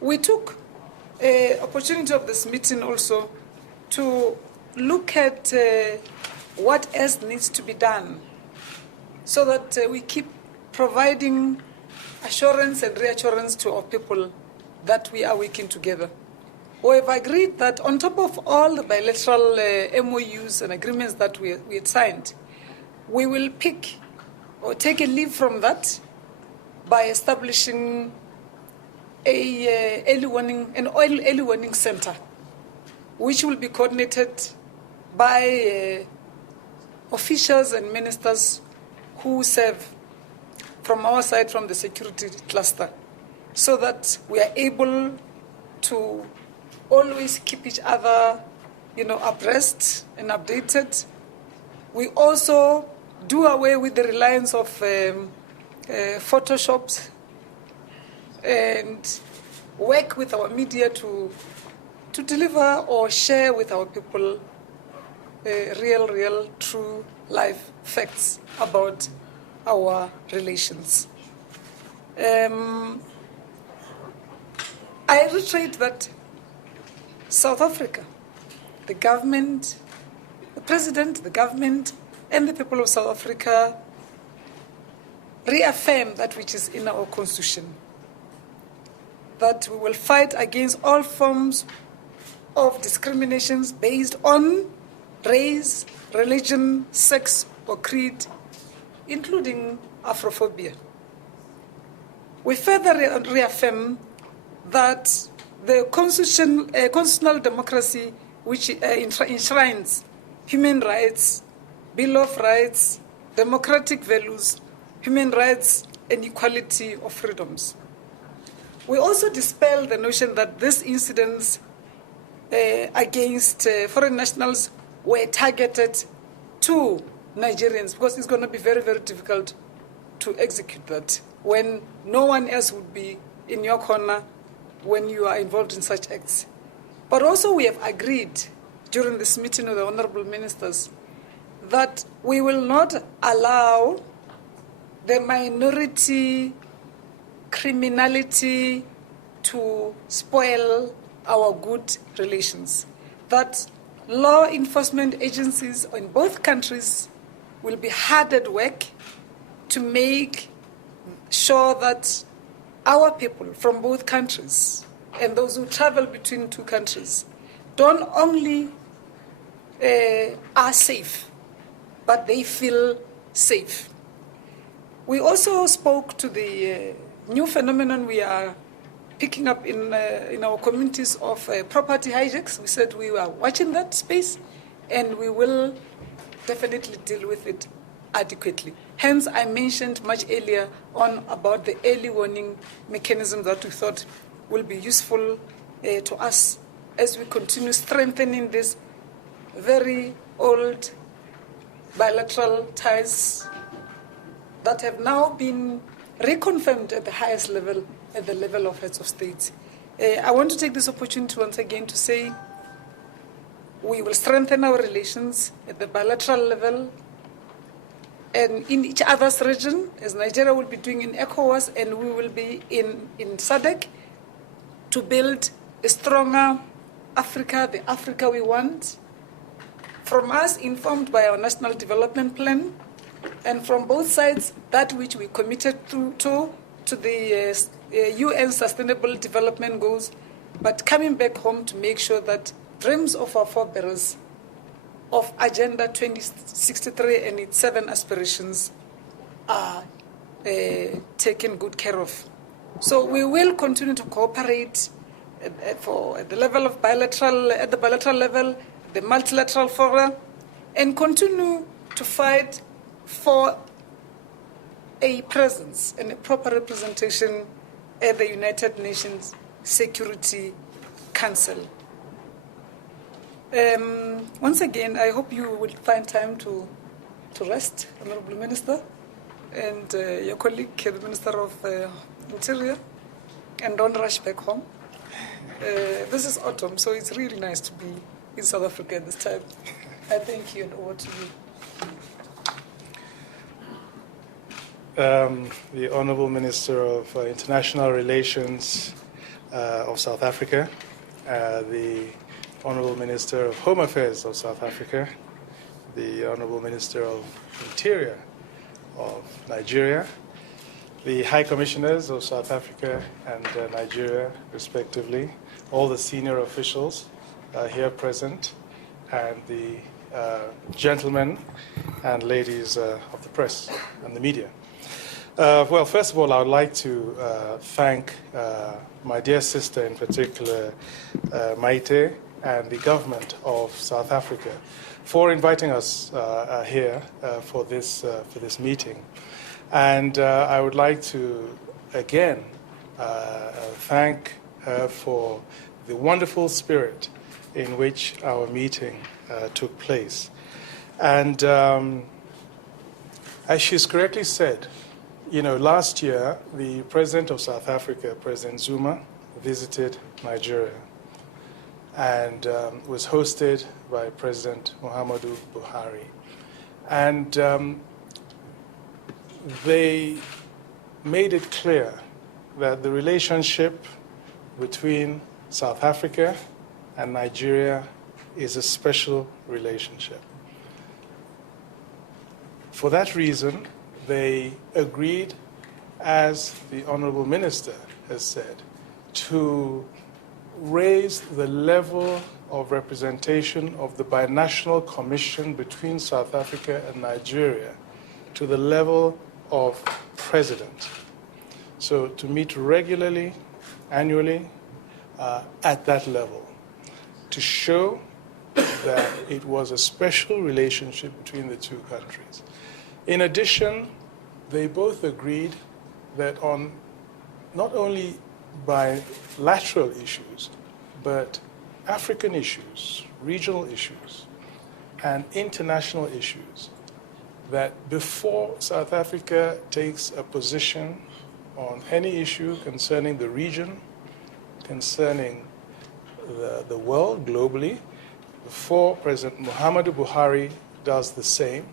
We took an opportunity of this meeting also to look at what else needs to be done so that we keep providing assurance and reassurance to our people that we are working together. We have agreed that on top of all the bilateral MOUs and agreements that we had signed, we will pick or take a leave from that by establishing an early warning center, which will be coordinated by officials and ministers who serve from our side, from the security cluster, so that we are able to always keep each other, abreast and updated. We also do away with the reliance of photoshops and work with our media to deliver or share with our people real, true life facts about our relations. I reiterate that South Africa, the government, the president, the government, and the people of South Africa reaffirm that which is in our constitution, that we will fight against all forms of discriminations based on race, religion, sex, or creed, including Afrophobia. We further reaffirm that the constitutional democracy, which enshrines human rights, Bill of Rights, democratic values, human rights, and equality of freedoms. We also dispel the notion that these incidents against foreign nationals were targeted to Nigerians, because it's going to be very, very difficult to execute that when no one else would be in your corner when you are involved in such acts. But also we have agreed during this meeting with the honorable ministers that we will not allow the minority criminality to spoil our good relations, that law enforcement agencies in both countries will be hard at work to make sure that our people from both countries and those who travel between two countries don't only are safe, but they feel safe. We also spoke to the new phenomenon we are picking up in our communities of property hijacks. We said we are watching that space and we will definitely deal with it adequately. Hence, I mentioned much earlier on about the early warning mechanism that we thought will be useful to us as we continue strengthening these very old bilateral ties that have now been reconfirmed at the highest level, at the level of heads of state. I want to take this opportunity once again to say we will strengthen our relations at the bilateral level and in each other's region, as Nigeria will be doing in ECOWAS and we will be in SADC, to build a stronger Africa, the Africa we want, from us informed by our national development plan, and from both sides that which we committed to the UN Sustainable Development Goals, but coming back home to make sure that dreams of our forebearers of Agenda 2063 and its 7 aspirations are taken good care of. So we will continue to cooperate at the level of bilateral, at the bilateral level, the multilateral fora, and continue to fight for a presence and a proper representation at the United Nations Security Council. Once again, I hope you will find time to rest, Honorable Minister, and your colleague, the Minister of Interior, and don't rush back home. This is autumn, so it's really nice to be in South Africa at this time. I thank you, and over to you. The Honorable Minister of International Relations, of South Africa, the Honorable Minister of Home Affairs of South Africa, the Honorable Minister of Interior of Nigeria, the High Commissioners of South Africa and Nigeria, respectively, all the senior officials here present, and the gentlemen and ladies of the press and the media. Well, first of all, I would like to thank my dear sister in particular, Maite, and the government of South Africa for inviting us here for this meeting. And I would like to again thank her for the wonderful spirit in which our meeting took place. And as she's correctly said, you know, last year the President of South Africa, President Zuma, visited Nigeria and was hosted by President Muhammadu Buhari. And they made it clear that the relationship between South Africa and Nigeria is a special relationship. For that reason, they agreed, as the Honorable Minister has said, to raise the level of representation of the binational commission between South Africa and Nigeria to the level of president. So to meet regularly, annually, at that level, to show that it was a special relationship between the two countries. In addition, they both agreed that on not only bilateral issues, but African issues, regional issues, and international issues, that before South Africa takes a position on any issue concerning the region, concerning the world globally, before President Muhammadu Buhari does the same,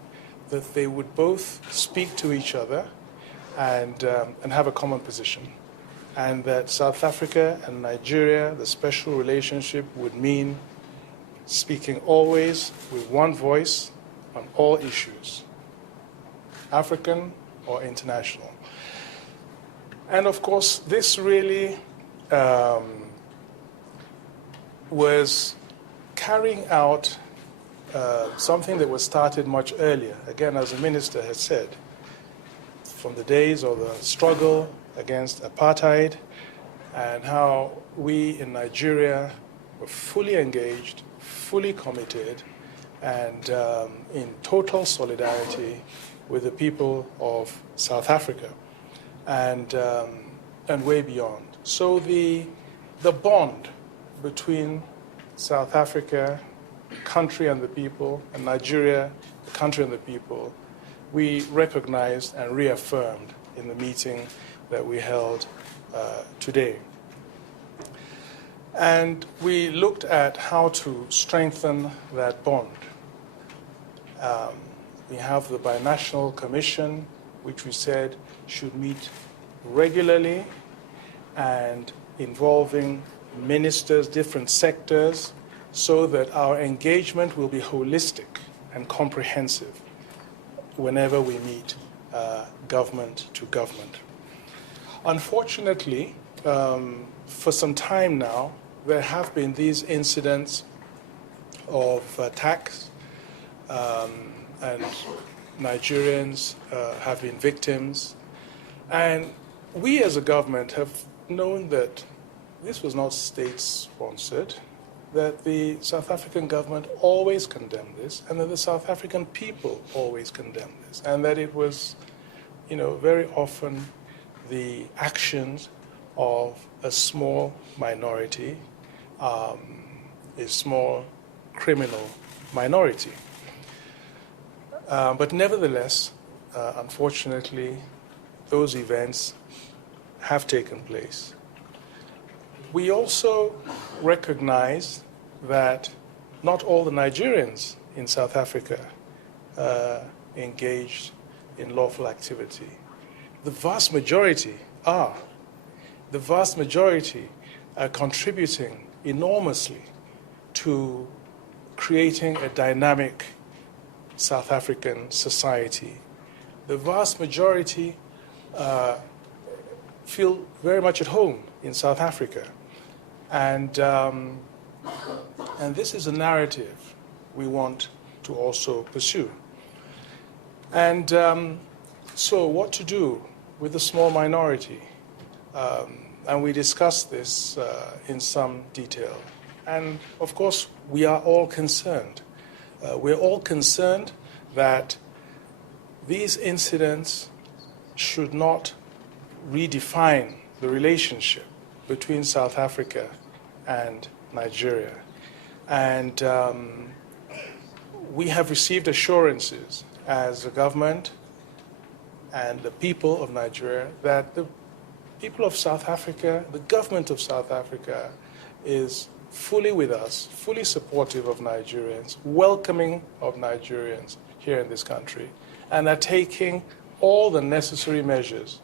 that they would both speak to each other and have a common position. And that South Africa and Nigeria, the special relationship, would mean speaking always with one voice on all issues, African or international. And of course, this really was carrying out something that was started much earlier, again, as the minister has said, from the days of the struggle against apartheid, and how we in Nigeria were fully engaged, fully committed, and in total solidarity with the people of South Africa, and way beyond. So the bond between South Africa, the country and the people, and Nigeria, the country and the people, we recognized and reaffirmed in the meeting that we held today. And we looked at how to strengthen that bond. We have the Binational Commission, which we said should meet regularly and involving ministers, different sectors, so that our engagement will be holistic and comprehensive whenever we meet government to government. Unfortunately, for some time now, there have been these incidents of attacks, and Nigerians have been victims. And we as a government have known that this was not state-sponsored, that the South African government always condemned this, and that the South African people always condemned this, and that it was, you know, very often the actions of a small minority, a small criminal minority. But nevertheless, unfortunately, those events have taken place. We also recognize that not all the Nigerians in South Africa engaged in lawful activity. The vast majority are. The vast majority contributing enormously to creating a dynamic South African society. The vast majority feel very much at home in South Africa. And this is a narrative we want to also pursue. And so what to do with the small minority? And we discussed this in some detail. And of course, we are all concerned. We're all concerned that these incidents should not redefine the relationship between South Africa and Nigeria. And we have received assurances as a government and the people of Nigeria that the people of South Africa, the government of South Africa, is fully with us, fully supportive of Nigerians, welcoming of Nigerians here in this country, and are taking all the necessary measures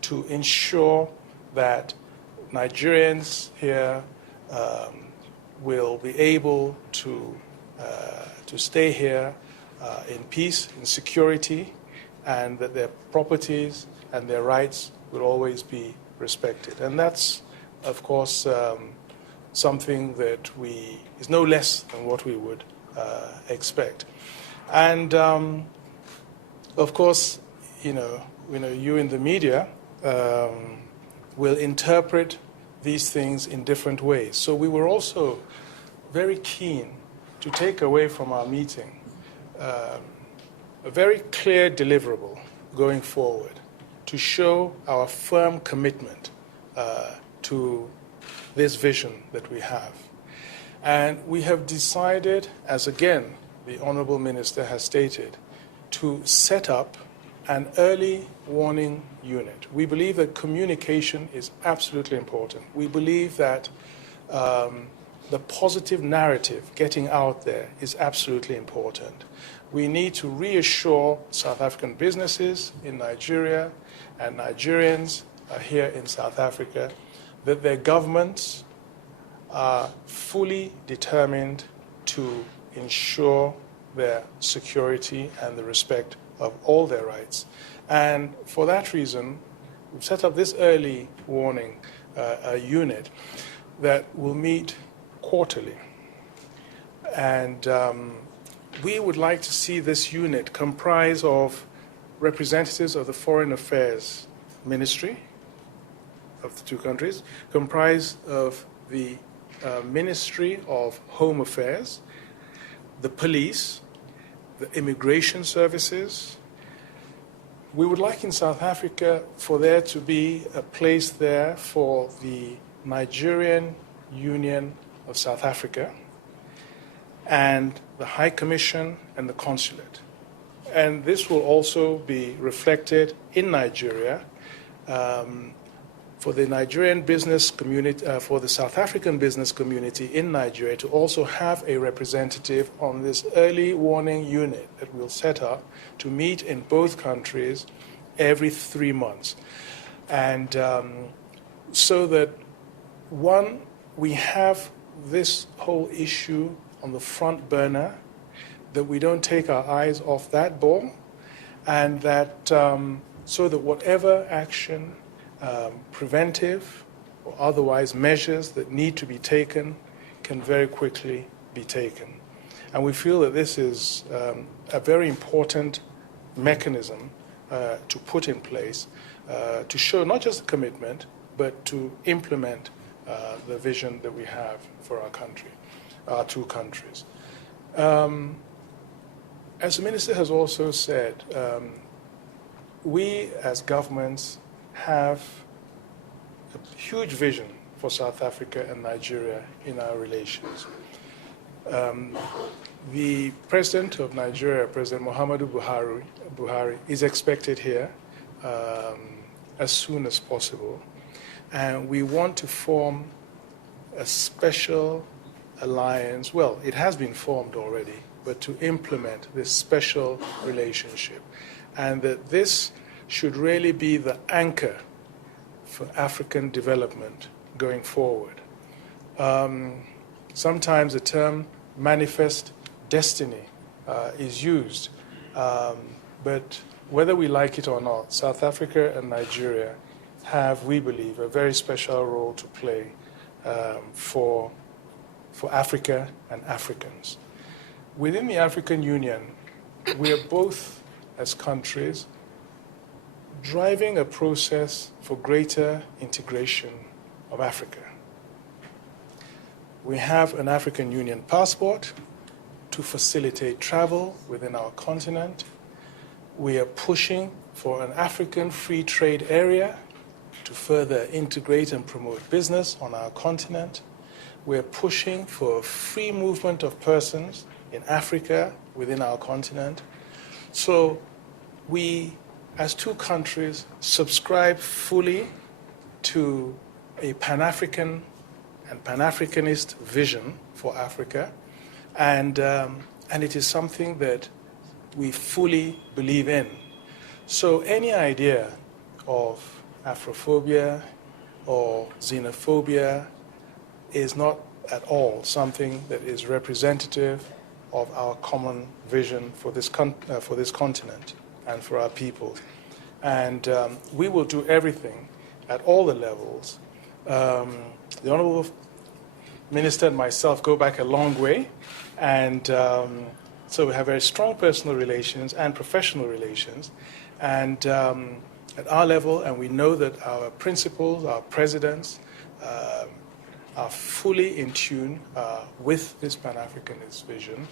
to ensure that Nigerians here will be able to stay here in peace, in security, and that their properties and their rights will always be respected. And that's, of course, something that is no less than what we would expect. And, of course, you in the media will interpret these things in different ways. So we were also very keen to take away from our meeting a very clear deliverable going forward to show our firm commitment to this vision that we have. And we have decided, as again the Honourable Minister has stated, to set up an early warning unit. We believe that communication is absolutely important. We believe that the positive narrative getting out there is absolutely important. We need to reassure South African businesses in Nigeria and Nigerians here in South Africa that their governments are fully determined to ensure their security and the respect of all their rights. And for that reason, we've set up this early warning unit that will meet quarterly. And we would like to see this unit comprise of representatives of the Foreign Affairs Ministry of the two countries, comprise of the Ministry of Home Affairs, the police, the immigration services. We would like in South Africa for there to be a place there for the Nigerian Union of South Africa and the High Commission and the Consulate. And this will also be reflected in Nigeria for the Nigerian business community, for the South African business community in Nigeria to also have a representative on this early warning unit that we'll set up to meet in both countries every 3 months. And so that, one, we have this whole issue on the front burner, that we don't take our eyes off that ball, and that so that whatever action, preventive or otherwise measures that need to be taken can very quickly be taken. And we feel that this is a very important mechanism to put in place to show not just the commitment, but to implement the vision that we have for our country, our two countries. As the Minister has also said, we as governments have a huge vision for South Africa and Nigeria in our relations. The President of Nigeria, President Muhammadu Buhari, is expected here as soon as possible. And we want to form a special alliance. Well, it has been formed already, but to implement this special relationship. And that this should really be the anchor for African development going forward. Sometimes the term manifest destiny is used. But whether we like it or not, South Africa and Nigeria have, we believe, a very special role to play for Africa and Africans. Within the African Union, we are both, as countries, driving a process for greater integration of Africa. We have an African Union passport to facilitate travel within our continent. We are pushing for an African free trade area to further integrate and promote business on our continent. We are pushing for free movement of persons in Africa within our continent. So we, as two countries, subscribe fully to a Pan-African and Pan-Africanist vision for Africa, and it is something that we fully believe in. So any idea of Afrophobia or xenophobia is not at all something that is representative of our common vision for this continent and for our people. And we will do everything at all the levels. The Honourable Minister and myself go back a long way, and so we have very strong personal relations and professional relations. And at our level, and we know that our principals, our presidents, are fully in tune with this Pan-Africanist vision,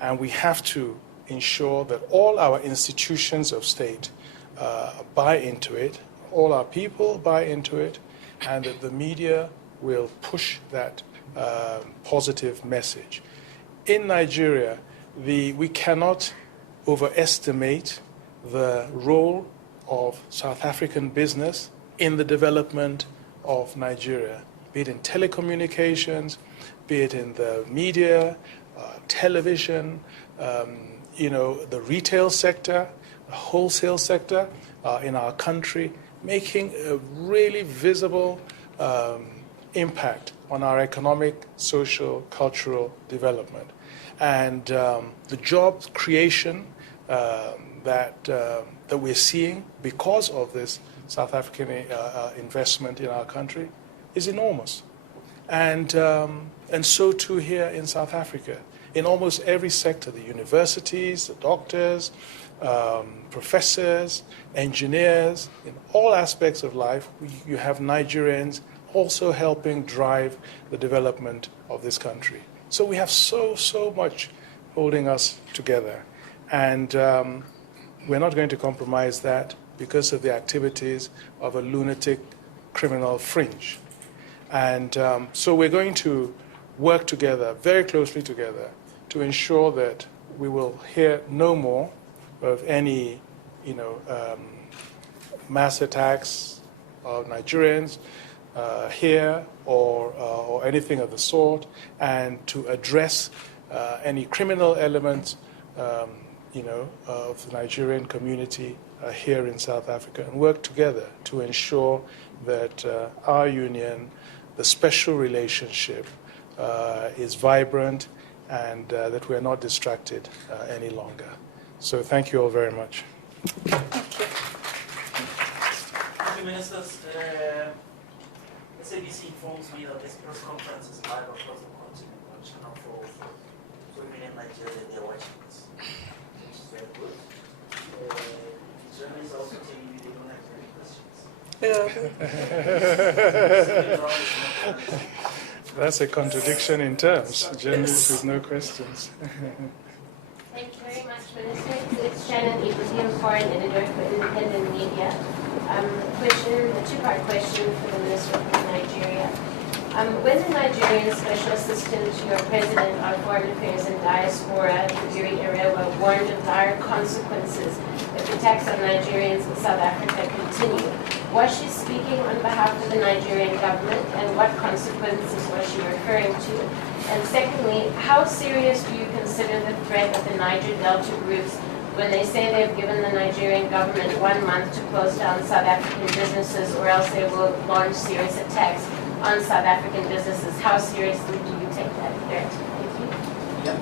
and we have to ensure that all our institutions of state buy into it, all our people buy into it, and that the media will push that positive message. In Nigeria, we cannot overestimate the role of South African business in the development of Nigeria, be it in telecommunications, be it in the media, television, the retail sector, the wholesale sector in our country, making a really visible impact on our economic, social, cultural development. And the job creation that we're seeing because of this South African investment in our country is enormous. And so too here in South Africa. In almost every sector, the universities, the doctors, professors, engineers, in all aspects of life, you have Nigerians also helping drive the development of this country. So we have so much holding us together. And we're not going to compromise that because of the activities of a lunatic criminal fringe. And so we're going to work together, very closely together, to ensure that we will hear no more of any, mass attacks of Nigerians here or anything of the sort, and to address any criminal elements, of the Nigerian community here in South Africa, and work together to ensure that our union, the special relationship, is vibrant and that we are not distracted any longer. So thank you all very much. Thank you, Ministers. SABC informs me that this press conference is live across the continent on Channel 4. So women in Nigeria, they're watching this, which is very good. Journalists also telling me they don't have any questions. That's a contradiction in terms. Journalists with no questions. Thank you very much, Minister. It's Shannon Ibrahim, foreign editor for Independent Media. A two-part question for the Minister of Nigeria. When the Nigerian Special Assistant to your President on Foreign Affairs and Diaspora, Yuri Erewa, warned of dire consequences if attacks on Nigerians in South Africa continue, was she speaking on behalf of the Nigerian government, and what consequences was she referring to? And secondly, how serious do you consider the threat of the Niger Delta groups when they say they've given the Nigerian government 1 month to close down South African businesses, or else they will launch serious attacks on on South African businesses. How seriously do you take that threat? Thank you. Yeah.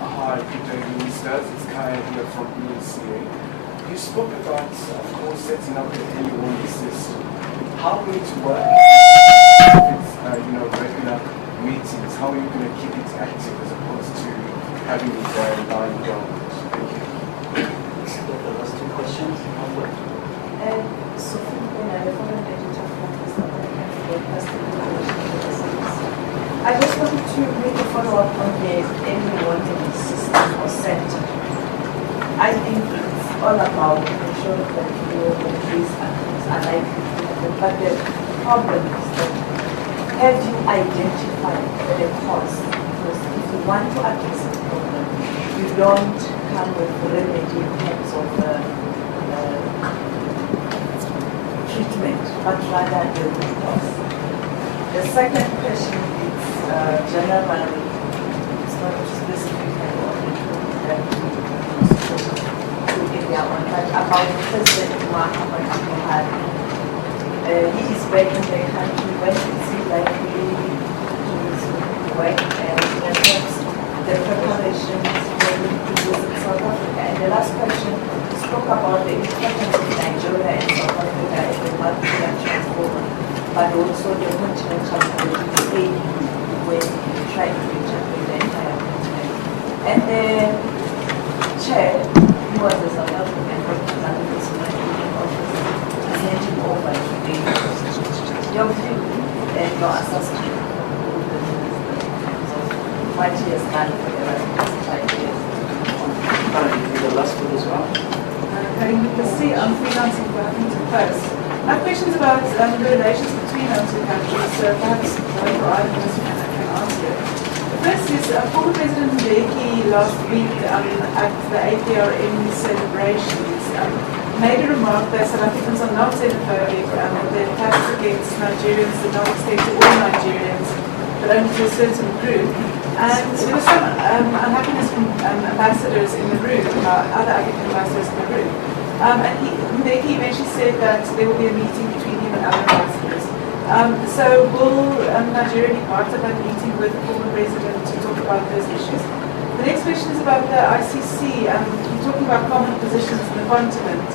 Hi, good day, Ministers. It's Kaya here from EACA. You spoke about, of course, setting up the A1 system. How will it work? It's, regular meetings. How are you going to keep it active as opposed to having it lying down? Thank you. The last two questions. So, the foreign editor from the South African Broadcasting Corporation. I just wanted to make a follow-up on the everyone system or center. I think it's all about ensuring that your countries are likely to happen. But the problem is that have you identified the cause? Because if you want to address the problem, you don't come with remedy in terms of treatment, but rather the root cause. The second question is generally, it's not specifically on the area on, but about President Muhammad Buhari. He is back in the country. When is he likely to resume work, and perhaps the preparations for him to visit South Africa? And the last question, you spoke about the importance of Nigeria and South Africa as the multi-layer transformer, but also the continental aid when you try to integrate the entire continent. And the chair, who was the South African representative in the Nigerian office, is handing over today. Your view and your assessment of what he has done for the last 5 years. The last one as well. I'm freelancing for Huffington Post. My question is about the relations between our two countries, so perhaps one for either person can answer. The first is former President Mbeki last week at the APRM celebrations made a remark that South Africans are not xenophobic, that attacks against Nigerians do not extend to all Nigerians, but only to a certain group. And there was some unhappiness from ambassadors in the room, other African ambassadors in the room. And Mbeki eventually said that there will be a meeting between him and other ambassadors. So will Nigeria be part of that meeting with the former president to talk about those issues? The next question is about the ICC. You're talking about common positions in the continent,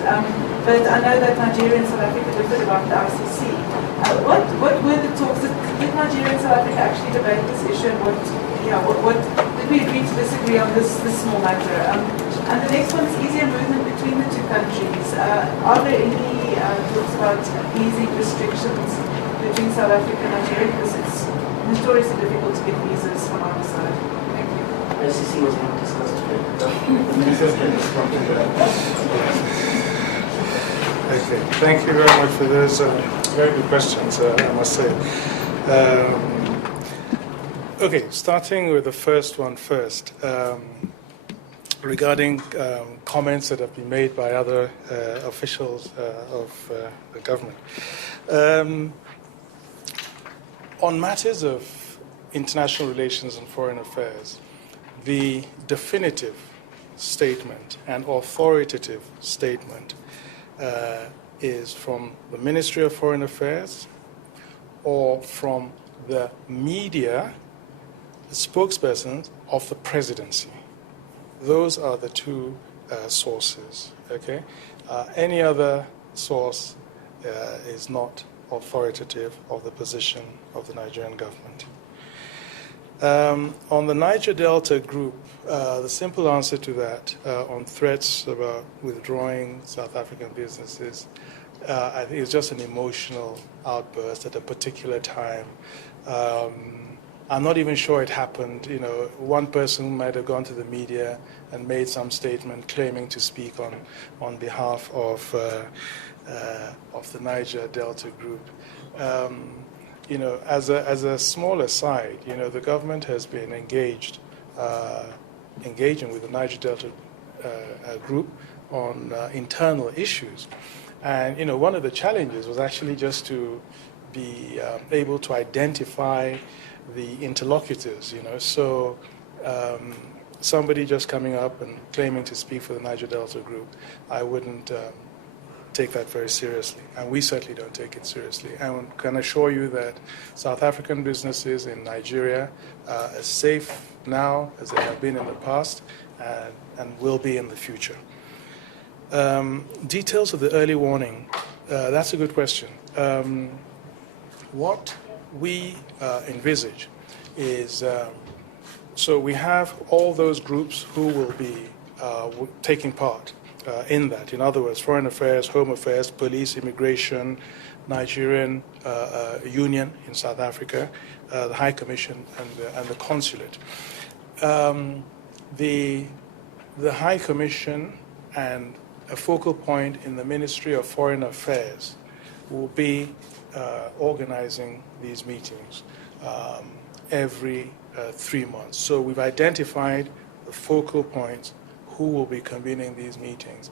but I know that Nigeria and South Africa differed about the ICC. What were the talks? Did Nigeria and South Africa actually debate this issue, and what did we agree to disagree on this small matter? And the next one is easier movement between the two countries. Are there any talks about easing restrictions between South Africa and Nigeria? Because it's notoriously difficult to get visas from our side. Thank you. SABC was not discussed today. The ministers can respond to that. Okay, thank you very much for those very good questions, I must say. Okay, starting with the first one first, regarding comments that have been made by other officials of the government. On matters of international relations and foreign affairs, the definitive statement and authoritative statement is from the Ministry of Foreign Affairs or from the media, the spokespersons of the presidency. Those are the two sources, okay? Any other source is not authoritative of the position of the Nigerian government. On the Niger Delta group, the simple answer to that on threats about withdrawing South African businesses, I think it's just an emotional outburst at a particular time. I'm not even sure it happened. You know, one person might have gone to the media and made some statement claiming to speak on behalf of the Niger Delta group. You know, as a small aside, you know, the government has been engaging with the Niger Delta group on internal issues. And, you know, one of the challenges was actually just to be able to identify the interlocutors, you know. So somebody just coming up and claiming to speak for the Niger Delta group, I wouldn't take that very seriously, and we certainly don't take it seriously. And I can assure you that South African businesses in Nigeria are as safe now as they have been in the past and will be in the future. Details of the early warning, that's a good question. What we envisage is, so we have all those groups who will be taking part in that. In other words, Foreign Affairs, Home Affairs, Police, Immigration, Nigerian Union in South Africa, the High Commission, and the Consulate. The High Commission and a focal point in the Ministry of Foreign Affairs will be organizing these meetings every 3 months. So we've identified the focal points who will be convening these meetings.